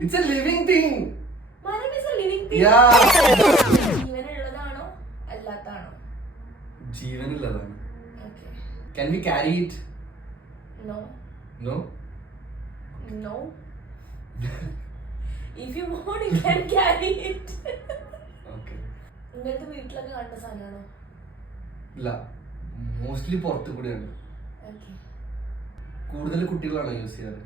It's a living thing. മരം is a living thing. Yeah. ജീവനുള്ളതാണോ അല്ലാത്താണോ? ജീവനുള്ളതാണ്. Okay. Can we carry it? No. No. No. If you want, you can carry it. Okay. നിങ്ങൾക്ക് വീട്ടിലൊക്കെ കണ്ട സാധനമാണോ? ഇല്ല, mostly പുറത്തു കൂടിയാണ്. Okay. കൂടുതൽ കുട്ടികളാണ് യൂസ് ചെയ്യാറ്.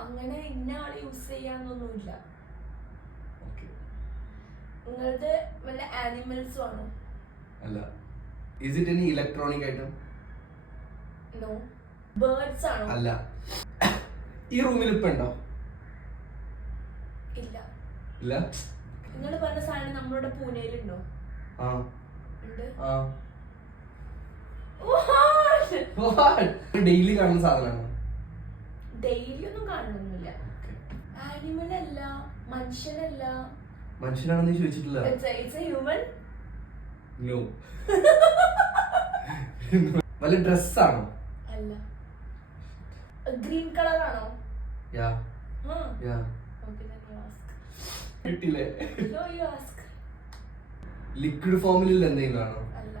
അങ്ങനെ ഇന്ന ആള് യൂസ് ചെയ്യാന്നൊന്നുമില്ല. Okay. നിങ്ങളുടെ വല്ല ആനിമൽസും ആണോ? അല്ല. Is it any electronic item? No. Birds ആണോ? അല്ല. ഈ റൂമിൽ ഇപ്പൊ ഉണ്ടോ? ഇല്ല. ഇല്ല. നിങ്ങൾ പറഞ്ഞ സാധനം നമ്മളുടെ പൂനെയിലുണ്ടോ? ആ. ഉണ്ട്. ആ. What? ഡെയിലി കാണുന്ന സാധനമാണ്. ഡെയിലി ഒന്നും കാണണമെന്നില്ല. ആനിമൽ അല്ല, മനുഷ്യനല്ല. മനുഷ്യനാണെന്ന് ചോദിച്ചിട്ടില്ല. It's a human? No. വല്ല ഡ്രസ് ആണോ? അല്ല. ഗ്രീൻ കളർ ആണോ? യാ. യാ. Okay, then you ask. കിട്ടില്ലേ? No, you ask. ലിക്വിഡ് ഫോമിൽ എന്തെങ്കിലും ആണോ? അല്ല.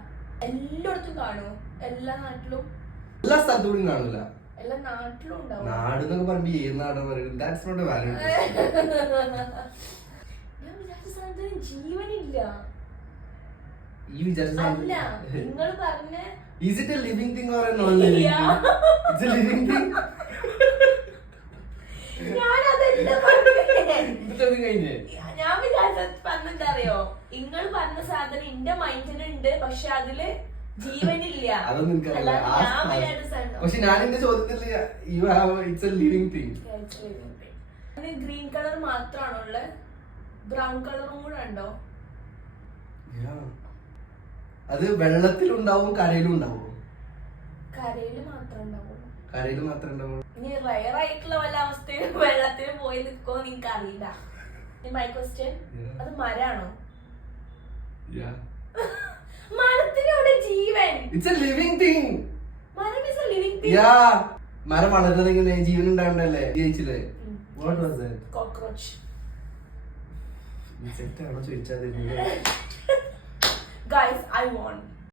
എല്ലായിടത്തും കാണുമോ? എല്ലാ നാട്ടിലും? എല്ലാ സ്ഥലത്തോടും കാണില്ല. എല്ലാ നാട്ടിലും ഉണ്ടാവും. നാട് എന്നൊക്കെ പറയുമ്പോ ഏത് നാടാണ് പറയുന്നത്? That's not a valid. ഞാൻ വിചാരിച്ച സാധനത്തിന് ജീവനില്ല. ഈ വിചാരിച്ച അല്ല, നിങ്ങൾ പറഞ്ഞ Is it a living thing or a non-living Yeah. thing? It's a living thing. ഞാനതല്ല പറഞ്ഞേ. ഇതൊക്കെ കഴിഞ്ഞേ. ഞാൻ വിചാരിച്ച പറഞ്ഞെന്തറിയോ, നിങ്ങൾ പറഞ്ഞ സാധനം എന്റെ മൈൻഡിലുണ്ട്, പക്ഷെ അതില് ജീവനില്ല. അതൊന്നും എനിക്കറിയില്ല. ഞാൻ വിചാരിച്ച സാധനം. പക്ഷെ ഞാൻ എന്റെ ചോദ്യത്തിൽ you have it's a living thing. Green colour മാത്രമാണോ ഉള്ളത്? ബ്രൗൺ കളറും കൂടെ ഉണ്ടോ? Yeah. അത് വെള്ളത്തിലുണ്ടാവും, കരയിലും ഉണ്ടാവും. കരയില് മാത്രം ഉണ്ടാവുള്ളൂ. കരയിൽ മാത്രമേ ഉണ്ടാവുള്ളൂ. ഇനി റയർ ആയിട്ടുള്ള വല്ല അവസ്ഥയിൽ വെള്ളത്തിൽ പോയി നിൽക്കോ എനിക്ക് അറിയില്ല. മൈ ക്വസ്റ്റ്യൻ, അത് മരാണോ? മരത്തിനോട് ജീവൻ. It's a living thing. മരം is a living thing. Yeah. മരം വളരുന്നതെങ്ങനെ ജീവൻ ഉണ്ടാവണ്ടല്ലേ? ജയിച്ചില്ലേ? What was that? Cockroach. സെറ്റാണോ ചോദിച്ചാൽ Guys, I won.